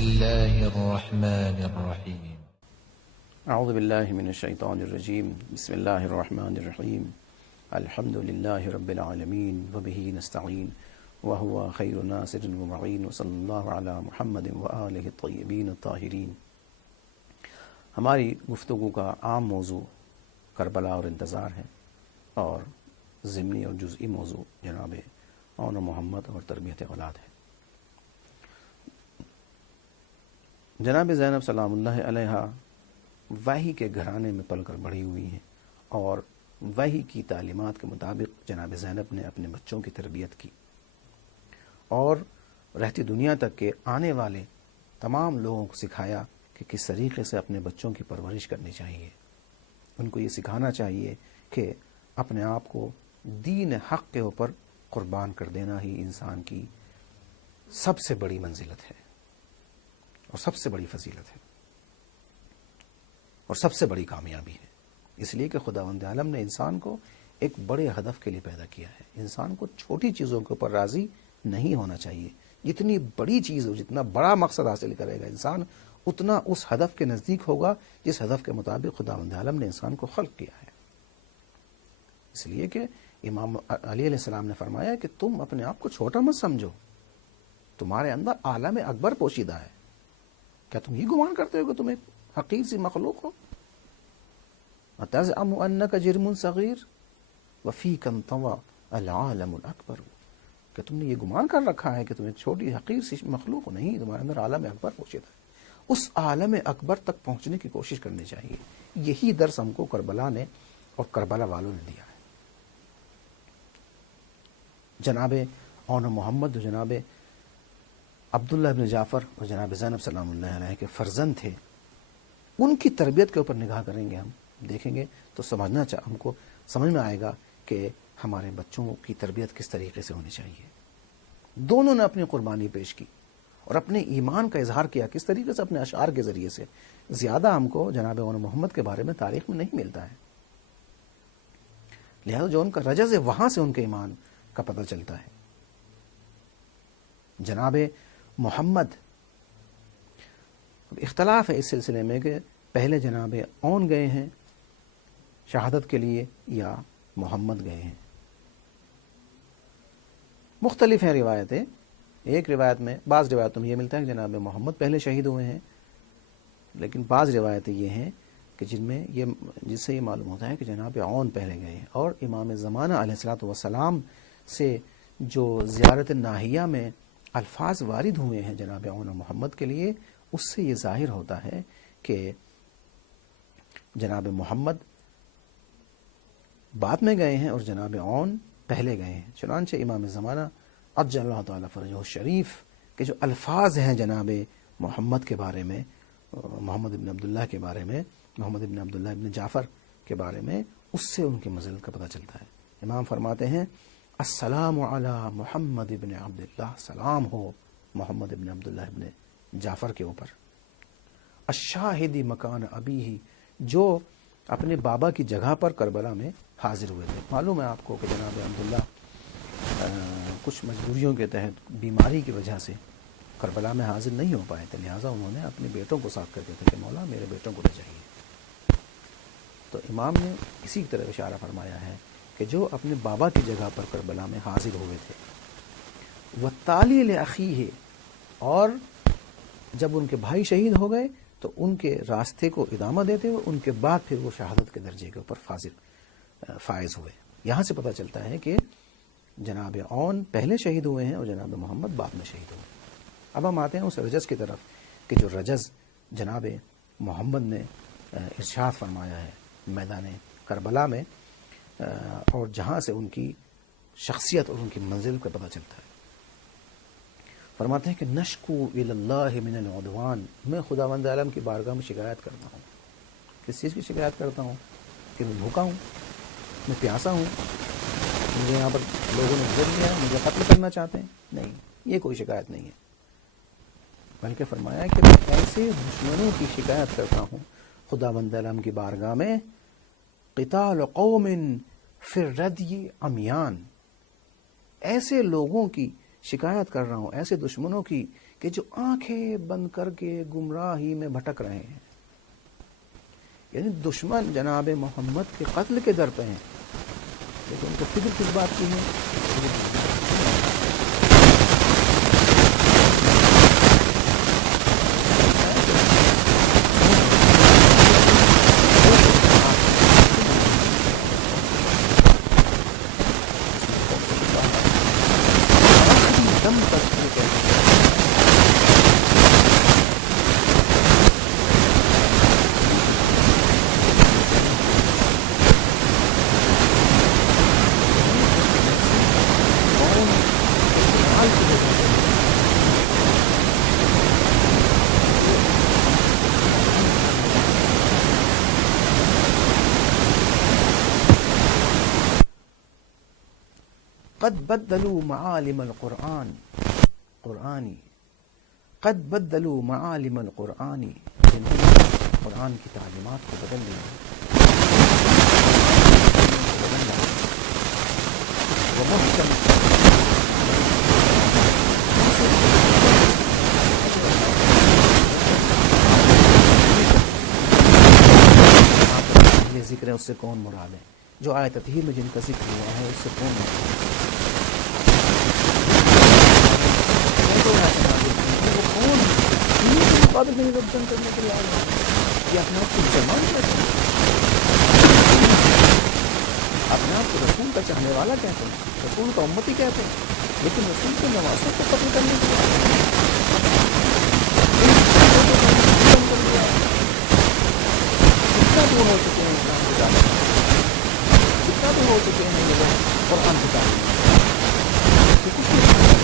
الله الرحمن الرحيم. اعوذ باللہ من الشیطان الرجیم. بسم اللہ الرحمن الرحیم. الحمد للہ رب العالمین وبہ نستعین وہو خیر ناصر ومعین وصلی اللہ علی محمد وآلہ الطیبین الطاہرین. ہماری گفتگو کا عام موضوع کربلا اور انتظار ہے، اور ضمنی اور جزئی موضوع جناب اون محمد اور تربیت اولاد ہے. جناب زینب سلام اللہ علیہا وحی کے گھرانے میں پل کر بڑھی ہوئی ہیں، اور وحی کی تعلیمات کے مطابق جناب زینب نے اپنے بچوں کی تربیت کی، اور رہتی دنیا تک کے آنے والے تمام لوگوں کو سکھایا کہ کس طریقے سے اپنے بچوں کی پرورش کرنی چاہیے. ان کو یہ سکھانا چاہیے کہ اپنے آپ کو دین حق کے اوپر قربان کر دینا ہی انسان کی سب سے بڑی منزلت ہے، اور سب سے بڑی فضیلت ہے، اور سب سے بڑی کامیابی ہے. اس لیے کہ خداوند عالم نے انسان کو ایک بڑے ہدف کے لیے پیدا کیا ہے. انسان کو چھوٹی چیزوں کے اوپر راضی نہیں ہونا چاہیے. جتنی بڑی چیز ہو، جتنا بڑا مقصد حاصل کرے گا انسان، اتنا اس ہدف کے نزدیک ہوگا جس ہدف کے مطابق خداوند عالم نے انسان کو خلق کیا ہے. اس لیے کہ امام علی علیہ السلام نے فرمایا کہ تم اپنے آپ کو چھوٹا مت سمجھو، تمہارے اندر عالم اکبر پوشیدہ ہے. کیا تم یہ گمان کرتے ہو کہ تم ایک حقیر سی مخلوق ہو؟ وَتَزْعَمُ أَنَّكَ جِرْمٌ صَغِيرٌ وَفِيكَ انطوى العالم الأكبر. کہ تم نے یہ گمان کر رکھا ہے کہ تم ایک چھوٹی حقیر سی مخلوق ہو. نہیں، تمہارے اندر عالم اکبر پوشیدہ ہے. اس عالم اکبر تک پہنچنے کی کوشش کرنی چاہیے. یہی درس ہم کو کربلا نے اور کربلا والوں نے دیا ہے. جناب اون محمد جو جناب عبداللہ ابن جعفر اور جناب زینب سلام اللہ علیہ کے فرزند تھے، ان کی تربیت کے اوپر نگاہ کریں گے، ہم دیکھیں گے تو ہم کو سمجھ میں آئے گا کہ ہمارے بچوں کی تربیت کس طریقے سے ہونی چاہیے. دونوں نے اپنی قربانی پیش کی اور اپنے ایمان کا اظہار کیا. کس طریقے سے؟ اپنے اشعار کے ذریعے سے. زیادہ ہم کو جناب اون محمد کے بارے میں تاریخ میں نہیں ملتا ہے، لہذا جو ان کا رجز ہے وہاں سے ان کے ایمان کا پتہ چلتا ہے. جناب محمد، اختلاف ہے اس سلسلے میں کہ پہلے جناب اون گئے ہیں شہادت کے لیے یا محمد گئے ہیں. مختلف ہیں روایتیں. ایک روایت میں، بعض روایتوں میں یہ ملتا ہے کہ جناب محمد پہلے شہید ہوئے ہیں، لیکن بعض روایتیں یہ ہیں کہ جس سے یہ معلوم ہوتا ہے کہ جناب اون پہلے گئے ہیں. اور امام زمانہ علیہ الصلوۃ والسلام سے جو زیارت ناہیہ میں الفاظ وارد ہوئے ہیں جناب اون محمد کے لیے، اس سے یہ ظاہر ہوتا ہے کہ جناب محمد بعد میں گئے ہیں اور جناب اون پہلے گئے ہیں. چنانچہ امام زمانہ عجل اللہ تعالیٰ فرجہ الشریف کے جو الفاظ ہیں جناب محمد کے بارے میں، محمد ابن عبداللہ کے بارے میں، محمد ابن عبداللہ ابن جعفر کے بارے میں، اس سے ان کی منزلت کا پتہ چلتا ہے. امام فرماتے ہیں السلام علی محمد ابن عبداللہ، سلام ہو محمد ابن عبداللہ ابن جعفر کے اوپر. الشاہد مکان ابیہ، جو اپنے بابا کی جگہ پر کربلا میں حاضر ہوئے تھے. معلوم ہے آپ کو کہ جناب عبداللہ کچھ مجبوریوں کے تحت بیماری کی وجہ سے کربلا میں حاضر نہیں ہو پائے تھے، لہٰذا انہوں نے اپنے بیٹوں کو ساتھ کر دیا تھا کہ مولا میرے بیٹوں کو لے جائیے. تو امام نے اسی کی طرف اشارہ فرمایا ہے کہ جو اپنے بابا کی جگہ پر کربلا میں حاضر ہوئے تھے، وَالتَّالِي لِأَخِيهِ، اور جب ان کے بھائی شہید ہو گئے تو ان کے راستے کو ادامہ دیتے ہوئے ان کے بعد پھر وہ شہادت کے درجے کے اوپر فائز ہوئے. یہاں سے پتہ چلتا ہے کہ جناب اون پہلے شہید ہوئے ہیں اور جناب محمد بعد میں شہید ہوئے. اب ہم آتے ہیں اس رجز کی طرف کہ جو رجز جناب محمد نے ارشاد فرمایا ہے میدان کربلا میں، اور جہاں سے ان کی شخصیت اور ان کی منزل کا پتہ چلتا ہے. فرماتے ہیں کہ نشکو الی اللہ من العدوان، میں خداوند عالم کی بارگاہ میں شکایت کرتا ہوں. کس چیز کی شکایت کرتا ہوں؟ کہ میں بھوکا ہوں، میں پیاسا ہوں، مجھے یہاں پر لوگوں نے گھیر لیا، مجھے قتل کرنا چاہتے ہیں. نہیں، یہ کوئی شکایت نہیں ہے، بلکہ فرمایا کہ میں ایسے دشمنوں کی شکایت کرتا ہوں خداوند عالم کی بارگاہ میں، قتال قوم فی الردی عمیان، ایسے لوگوں کی شکایت کر رہا ہوں، ایسے دشمنوں کی کہ جو آنکھیں بند کر کے گمراہی میں بھٹک رہے ہیں، یعنی دشمن جناب محمد کے قتل کے در پہ ہیں، لیکن ان کو فکر کس بات کی ہے؟ دم تک یہ کہتے ہیں قد بدلوا معالم القرآن قرآنی قد بدلوا معالم القرآنی، جنہوں نے قرآن کی تعلیمات کو بدل دیا ومحکم یہ ذکر ہے، اس سے کون مراد ہے؟ جو آیت تطہیر میں جن کا ذکر ہوا ہے اس سے کون مراد ہے؟ وہ کون دین کے مقابل میں رجن کرنے کے لیے آئے ہیں؟ یہ اپنے آپ کو مسلمان کہتے ہیں، اپنے آپ کو رسول کا چاہنے والا کہتے ہیں، رسول کا امتی کہتے ہیں، لیکن رسول کے نواسوں کو قتل کرنے کے لیے آئے ہیں۔ کتنا دور ہو چکے ہیں اسلام کے جانے، کتنا دور ہو چکے ہیں یہ لوگ قرآن کی تعلیم سے، کچھ نہیں۔